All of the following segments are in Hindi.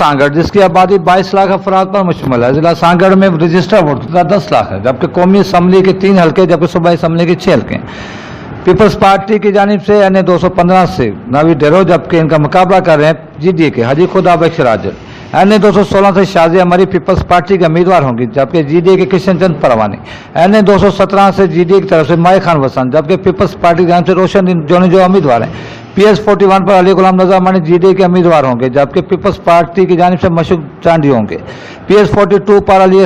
सांगड़, जिसकी आबादी 22 लाख अफराद पर मुश्तमिल है। जिला सांगड़ में रजिस्टर्ड वोटर 10 लाख है, जबकि कौमी असम्बली के 3 हल्के, जबकि सूबाई असम्बली के 6 हल्के हैं। पीपल्स पार्टी की जानिब से NA 215 से नावी डेरो, जबकि इनका मुकाबला कर रहे हैं GDA के हाजी खुदा बख्श राजल। NA 216 से शाजिया मरी पीपल्स पार्टी के उम्मीदवार होंगी, जबकि GDA के किशन चंद परवानी। NA 217 से GDA की तरफ से माए खान वसन, जबकि पीपल्स पार्टी की जानिब से रोशन जोनी जो उम्मीदवार हैं। PS 41 पर अली गुलाम रजा मानी GDA के उम्मीदवार होंगे, जबकि पीपल्स पार्टी की जानिब से मशूक चांडी होंगे। PS 42 पर अली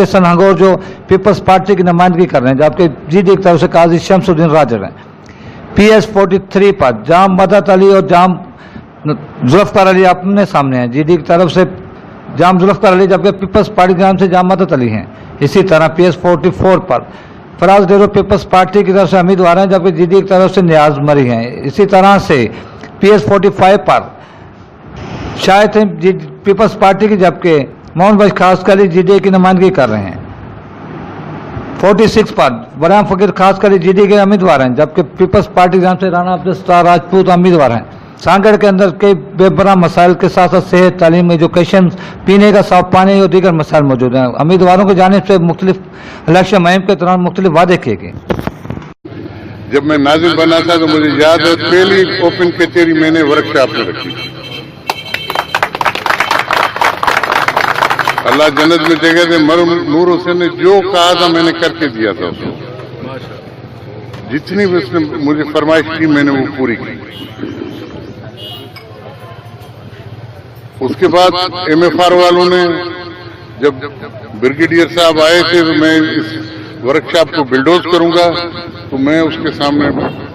हसन हंगोर जो पीपल्स पार्टी की नुमाइंदगी कर रहे हैं, जबकि GDA की तरफ से काजी शमसुद्दीन राजर हैं। PS 43 पर जाम मदद अली और जाम जुल्फकार अली अपने सामने हैं, GDA की तरफ से जाम जुल्फकार अली, जबकि पीपल्स पार्टी के नाम से जाम मदद अली हैं। इसी तरह PS 44 पर फराज डेरो पीपल्स पार्टी की तरफ से उम्मीदवार हैं, जबकि GDA की तरफ से नियाज मरी हैं। इसी तरह से PS 45 पर शायद पीपल्स पार्टी की, जबकि मोहन भाई खासकर अली GDA की नुमाइंदगी कर रहे हैं। 46 पर बराम फकीर खासकर GDA के उम्मीदवार हैं, जबकि पीपल्स पार्टी की तरफ से राना अब्दुल राजपूत उम्मीदवार हैं। सांगड़ के अंदर कई बेबरा मसाइल के साथ साथ सेहत, तालीम, एजुकेशन, पीने का साफ पानी और दीगर मसाइल मौजूद हैं। उम्मीदवारों की जानिब से मुख्तलिफ इलेक्शन मुहिम के दौरान मुख्तलिफ वादे किए गए। जब मैं नाज़िम बना था तो मुझे याद है पहली ओपन कचहरी मैंने वर्कशॉप में रखी। अल्लाह जन्नत में जगह दे, मरहूम नूर हुसैन ने जो कहा था मैंने करके दिया था उसको। जितनी भी उसने मुझे फरमाइश की मैंने वो पूरी की। उसके बाद MFR वालों ने जब ब्रिगेडियर साहब आए थे तो मैं इस वर्कशॉप को बिल्डोज करूंगा, तो मैं उसके सामने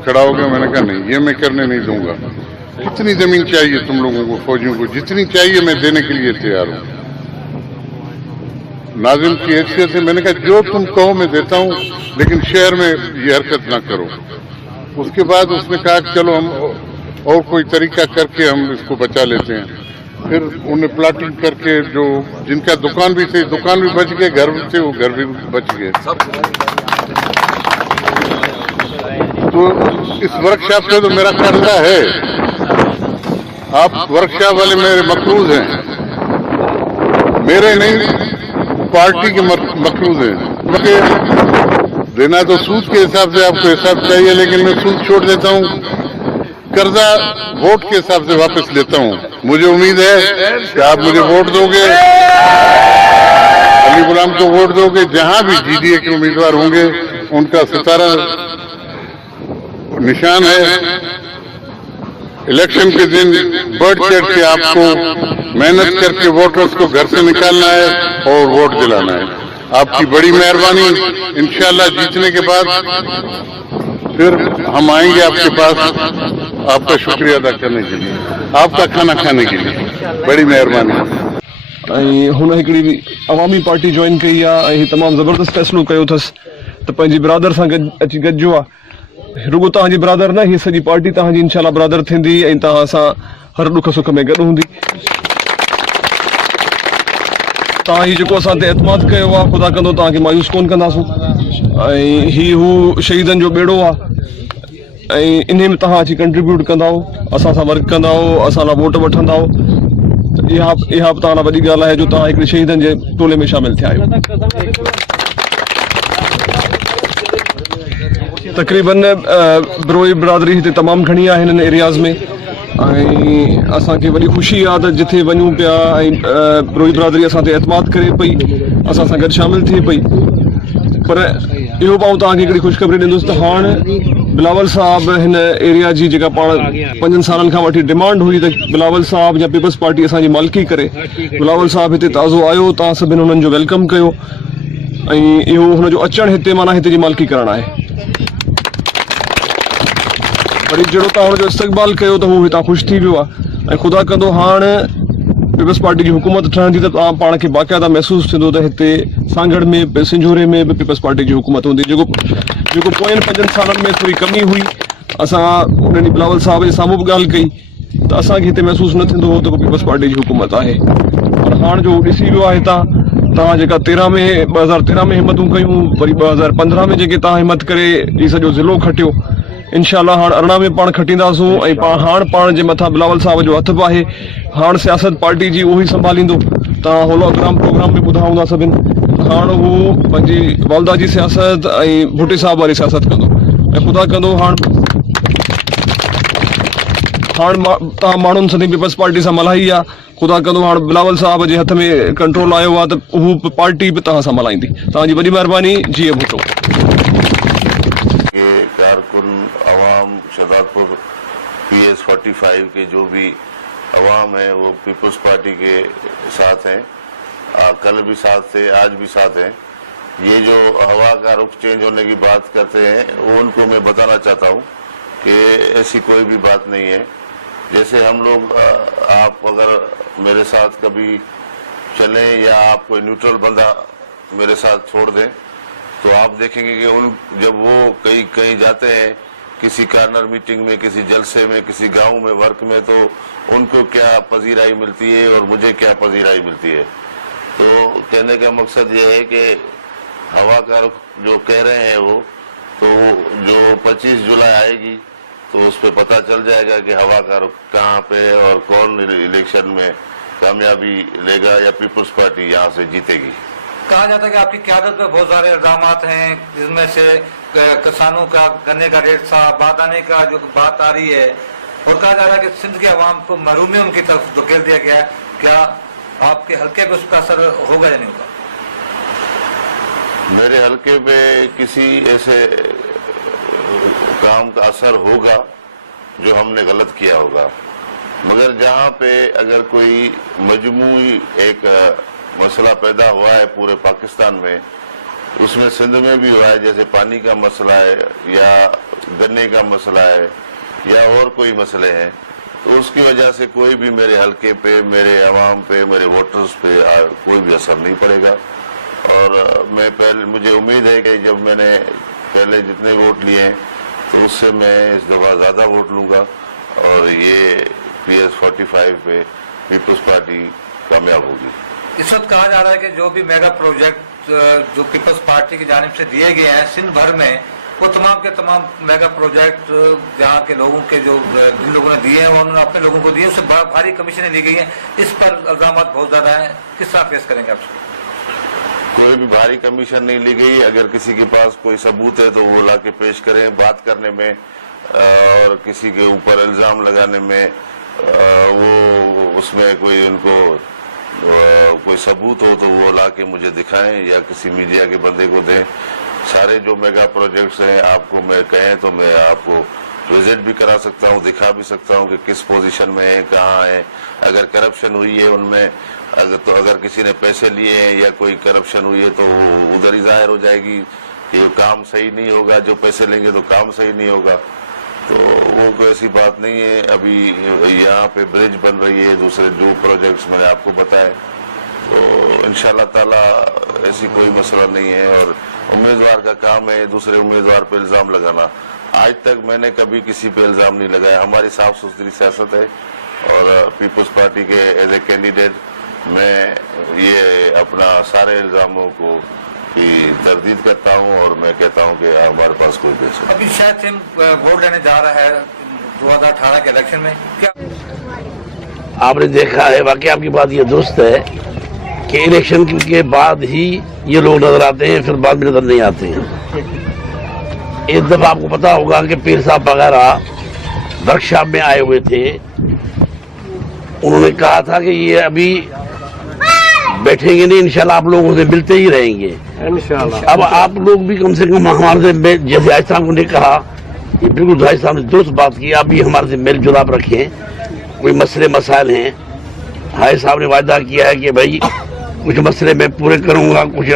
खड़ा हो गया। मैंने कहा नहीं, ये मैं करने नहीं दूंगा। कितनी जमीन चाहिए तुम लोगों को, फौजियों को, जितनी चाहिए मैं देने के लिए तैयार हूं। नाज़िम की हैसियत से मैंने कहा जो तुम कहो मैं देता हूं, लेकिन शहर में ये हरकत ना करो। उसके बाद उसने कहा कि चलो हम और कोई तरीका करके हम इसको बचा लेते हैं। फिर उन्हें प्लाटिंग करके जो जिनका दुकान भी थे, दुकान भी बच गए, घर भी थे, वो घर भी बच गए। तो इस वर्कशॉप से तो मेरा कर्जा है। आप वर्कशॉप वाले मेरे मकरूज हैं, मेरे नहीं, पार्टी के मकरूज हैं। मुझे देना तो सूद के हिसाब से आपको हिसाब चाहिए, लेकिन मैं सूद छोड़ देता हूँ, कर्जा वोट के हिसाब से वापस लेता हूँ। मुझे उम्मीद है कि आप मुझे वोट दोगे, अली गुलाम को वोट दोगे। जहां भी GDA के उम्मीदवार होंगे उनका सितारा निशान है। इलेक्शन के दिन बढ़ चढ़ के आपको मेहनत करके वोटर्स को घर से निकालना है और वोट दिलाना है। आपकी बड़ी मेहरबानी। इंशाल्लाह जीतने के बाद फिर हम आएंगे आपके पास आपका शुक्रिया अदा करने के लिए, आपका खाना खाने के लिए। बड़ी मेहरबानी। हुन हिकिड़ी अवामी पार्टी ज्वाइन कई आहे, तमामु ज़बरदस्त फ़ैसिलो कयो अथसि त पंहिंजी बिरादर सां अची गॾिजो आहे। रुगो तव्हांजी बिरादर न, हीअ सॼी पार्टी तव्हांजी इंशाल्लाह बिरादर थींदी ऐं तव्हां सां हर ॾुख सुख में गॾु हूंदी। तव्हां हीउ जेको असां ते एतमाद कयो आहे, ख़ुदा कंदो तव्हांखे मायूस कोन कंदासूं। ऐं हीउ हू शहीदनि जो बेड़ो आहे ऐं इन में तव्हां अची कंट्रीब्यूट कंदा, असां सां वर्क कंदा, असां लाइ वोट वठंदा। इहा बि तव्हां लाइ वॾी ॻाल्हि आहे जो तव्हां हिकिड़े शहीदनि जे टोले में शामिल थिया आहियो। तक़रीबन ब्रोई बिरादरी हिते तमामु घणी आहे हिननि एरियाज़ में ऐं असांखे वॾी ख़ुशी आहे त जिथे वञूं पिया ऐं ब्रोई बिरादरी असां ते एतमाद करे पई, असां सां गॾु शामिल थिए पई। पर इहो पाऊं तव्हांखे हिकिड़ी ख़ुशख़बरी ॾींदुसि त हाणे बिलावल साहब हिन एरिया जी जेका पाण 5 सालनि खां वठी डिमांड हुई त बिलावल साहब या पीपल्स पार्टी असांजी मालिकी करे, बिलावल साहब हिते ताज़ो आयो, तव्हां सभिनि हुननि जो वेलकम कयो ऐं इहो हुनजो अचणु हिते माना हिते जी मालिकी करणु आहे। वरी जहिड़ो तव्हां हुनजो इस्तक़बाल कयो त हू हितां ख़ुशि थी वियो आहे ऐं ख़ुदा कंदो हाणे पीपल्स पार्टी की हुकूमत ठहंदी त तव्हां पाण खे बाक़ाइदा महसूस थींदो त हिते सांगड़ में सिंझोरे में भी पीपल्स पार्टी की हुकूमत हूंदी। जेको पोयनि 5 सालनि में थोड़ी कमी हुई, असां उन्हनि बिलावल साहब जे साम्हूं बि ॻाल्हि कई त असांखे हिते महसूस न थींदो हो त पीपल्स पार्टी की हुकूमत आहे। पर हाणे जो ॾिसी वियो आहे तव्हां जेका 2013 में हिम्मतूं कयूं, वरी 2015 में जेके तव्हां हिम्मत करे ही सॼो ज़िलो खटियो, इंशाल्लाह हाणे अरिड़हं में पाण खटींदासूं ऐं हाणे पाण जे मथां बिलावल साहब जो हथ बि आहे। हाणे सियासत पार्टी जी उहो ई संभालींदो। तव्हां होलोग्राम प्रोग्राम में ॿुधा हूंदा सभिनि। हाणे हू पंहिंजी वालदा जी सियासत ऐं भुट्टी साहब वारी सियासत कंदो ऐं ख़ुदा कंदो हाणे तव्हां माण्हुनि सॼी पीपल्स पार्टी सां मल्हाई आहे। ख़ुदा कंदो हाणे बिलावल साहब जे हथ में कंट्रोल आयो आहे त हू पार्टी बि तव्हां सां मल्हाईंदी। तव्हांजी वॾी महिरबानी। जी भुट्टो। ये कारकुन अवाम शहजादपुर PS45 के जो भी अवाम है वो पीपल्स पार्टी के साथ हैं। कल भी साथ थे, आज भी साथ हैं। ये जो हवा का रुख चेंज होने की बात करते हैं वो उनको मैं बताना चाहता हूँ कि ऐसी कोई भी बात नहीं है। जैसे हम लोग आप अगर मेरे साथ कभी चलें या आप कोई न्यूट्रल बंदा मेरे साथ छोड़ दें तो आप देखेंगे कि जब वो कहीं जाते हैं किसी कार्नर मीटिंग में, किसी जलसे में, किसी गांव में, वर्क में, तो उनको क्या पजीराई मिलती है और मुझे क्या पजीराई मिलती है। तो कहने का मकसद ये है कि हवा का रुख जो कह रहे हैं वो तो जो 25 जुलाई आएगी तो उस पर पता चल जाएगा कि हवा का रुख कहाँ पे और कौन इलेक्शन में कामयाबी लेगा या पीपल्स पार्टी यहाँ से जीतेगी। कहा जाता है कि आपकी क़यादत में बहुत सारे इल्जामात हैं, जिसमें से किसानों का गन्ने का रेट सा बात आने का जो बात आ रही है और कहा जा रहा है कि सिंध के अवाम को महरूमियों की तरफ धकेल दिया गया है। क्या आपके हल्के पे उसका असर होगा या नहीं होगा? मेरे हल्के पे किसी ऐसे काम का असर होगा जो हमने गलत किया होगा, मगर जहाँ पे अगर कोई मजमूई एक मसला पैदा हुआ है पूरे पाकिस्तान में, उसमें सिंध में भी हुआ है, जैसे पानी का मसला है या गन्ने का मसला है या और कोई मसले हैं, तो उसकी वजह से कोई भी मेरे हल्के पे, मेरे अवाम पे, मेरे वोटर्स पे कोई भी असर नहीं पड़ेगा। और मुझे उम्मीद है कि जब मैंने पहले जितने वोट लिए हैं तो उससे मैं इस दफ़ा ज़्यादा वोट लूँगा और ये PS45 पे पीपल्स पार्टी कामयाब होगी। इस वक्त कहा जा रहा है कि जो भी मेगा प्रोजेक्ट जो पीपल्स पार्टी की जानिब से दिए गए हैं सिंध भर में, वो तमाम के तमाम मेगा प्रोजेक्ट यहाँ के लोगों के जो जिन लोगों ने दिए हैं वो उन्होंने अपने लोगों को दिए, उससे भारी कमीशनें ली गई हैं। इस पर इल्जाम बहुत ज़्यादा है, किस तरह फेस करेंगे आप? कोई भी भारी कमीशन नहीं ली गई। अगर किसी के पास कोई सबूत है तो वो ला के पेश करें। बात करने में और किसी के ऊपर इल्ज़ाम लगाने में वो उसमें कोई उनको कोई सबूत हो तो वो ला के मुझे दिखाएं या किसी मीडिया के बंदे को दें। सारे जो मेगा प्रोजेक्ट्स हैं आपको मैं कहें तो मैं आपको विजिट भी करा सकता हूँ, दिखा भी सकता हूँ कि किस पोजीशन में है, कहाँ है। अगर करप्शन हुई है उनमें, अगर किसी ने पैसे लिए हैं या कोई करप्शन हुई है तो वो उधर ही जाहिर हो जाएगी कि काम सही नहीं होगा। जो पैसे लेंगे तो काम सही नहीं होगा। तो वो कोई ऐसी बात नहीं है। अभी यहाँ पे ब्रिज बन रही है, दूसरे जो प्रोजेक्ट्स मैंने आपको बताए, तो इंशाल्लाह ताला ऐसी कोई मसला नहीं है। और उम्मीदवार का काम है दूसरे उम्मीदवार पे इल्ज़ाम लगाना। आज तक मैंने कभी किसी पे इल्ज़ाम नहीं लगाया। हमारी साफ सुथरी सियासत है और पीपल्स पार्टी के एज ए कैंडिडेट मैं ये अपना सारे इल्ज़ामों को की तरदीद करता हूँ और मैं कहता हूँ कि हमारे पास कोई बेस है। अभी शायद हम वोट लेने जा रहा है 2018 के इलेक्शन में, क्या आपने देखा है? वाकई आपकी बात ये दुरुस्त है कि इलेक्शन के बाद ही ये लोग नजर आते हैं, फिर बाद में नजर नहीं आते हैं। एक दफा आपको पता होगा कि पीर साहब वगैरह वर्कशॉप में आए हुए थे। उन्होंने कहा था कि ये अभी बैठेंगे नहीं, इंशाल्लाह आप लोगों से मिलते ही रहेंगे इंशाल्लाह। अब आप लोग भी कम से कम हमारे से, जैसे हाजी साहब ने कहा, ये बिल्कुल हाजी साहब ने दुरुस्त बात की, आप भी हमारे से मेल जुलाप रखें। कोई मसले मसाइल हैं, हाजी साहब ने वायदा किया है कि भाई कुछ मसले मैं पूरे करूंगा, कुछ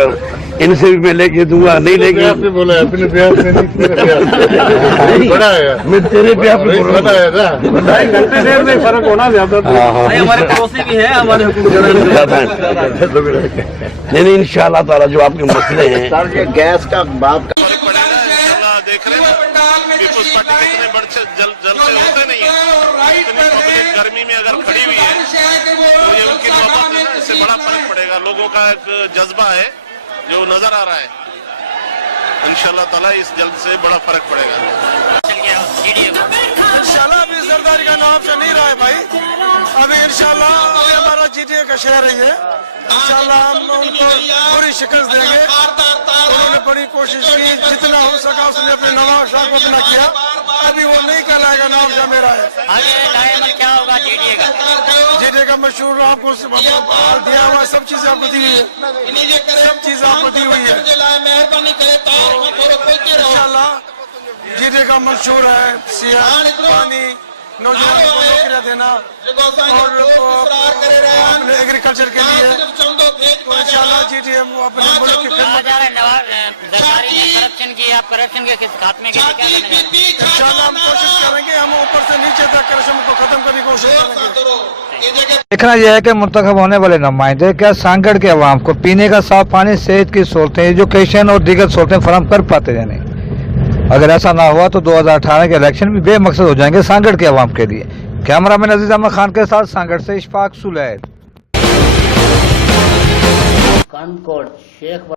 इनसे भी मैं लेके दूंगा। नहीं लेके आपने बोला अपने ब्याह से नहीं, तेरे ब्याह से बड़ा है। मैं तेरे ब्याह पे बोल रहा हूँ। घंटे देर में फर्क होना ज्यादा। हमारे पड़ोसी भी हैं, हमारे नहीं इंशाल्लाह ताला जो आपके मसले हैं गैस का बाप देख रहे हैं पीपल्स पार्टी कितने बड़े जलसे होते नहीं है। इतनी पब्लिक गर्मी में अगर खड़ी हुई है तो ये उनकी मोहब्बत है ना, इससे बड़ा फर्क पड़ेगा। लोगों का एक जज्बा है जो नजर आ रहा है। इंशाल्लाह ताला इस जल्द से बड़ा फर्क पड़ेगा। मुख्तार का नाम से नहीं रहा है भाई। अभी इंशाल्लाह अभी हमारा GTA का शहर है ये, इंशाल्लाह हम उनको पूरी शिकस्त देंगे। उन्होंने बड़ी कोशिश की, जितना हो सका उसने अपने नवाब शाह को अपना किया। अभी वो नहीं कहलाएगा नाम शाह मेरा है। क्या होगा GTA का मशहूर आपको दिया हुआ, सब चीजें आपको दी हुई है, सब चीजें आपको दी हुई है। इंशाल्लाह GTA का मशहूर है सियाह, पानी, नौजवानों को नौकरियां देना और अपने एग्रीकल्चर के लिए इंशाल्लाह GTA अपने मुल्क की खिदमत। करप्शन की, आप करप्शन के खात्मे के लिए क्या करना चाहते हैं? इंशाल्लाह हम कोशिश करेंगे, हम ऊपर से नीचे तक करप्शन को खत्म करने की कोशिश करेंगे। देखना यह है कि मुंतखब होने वाले नुमाइंदे क्या सांगड़ के अवाम को पीने का साफ पानी, सेहत की सहूलतें, एजुकेशन और दीगर सहूलतें फराहम कर पाते या नहीं। अगर ऐसा ना हुआ तो 2018 के इलेक्शन भी बेमकसद हो जाएंगे सांगड़ के अवाम के लिए। कैमरा मैन अजीज अहमद खान के साथ सांगड़ से इशफाक सुलैद। कानकोट शेख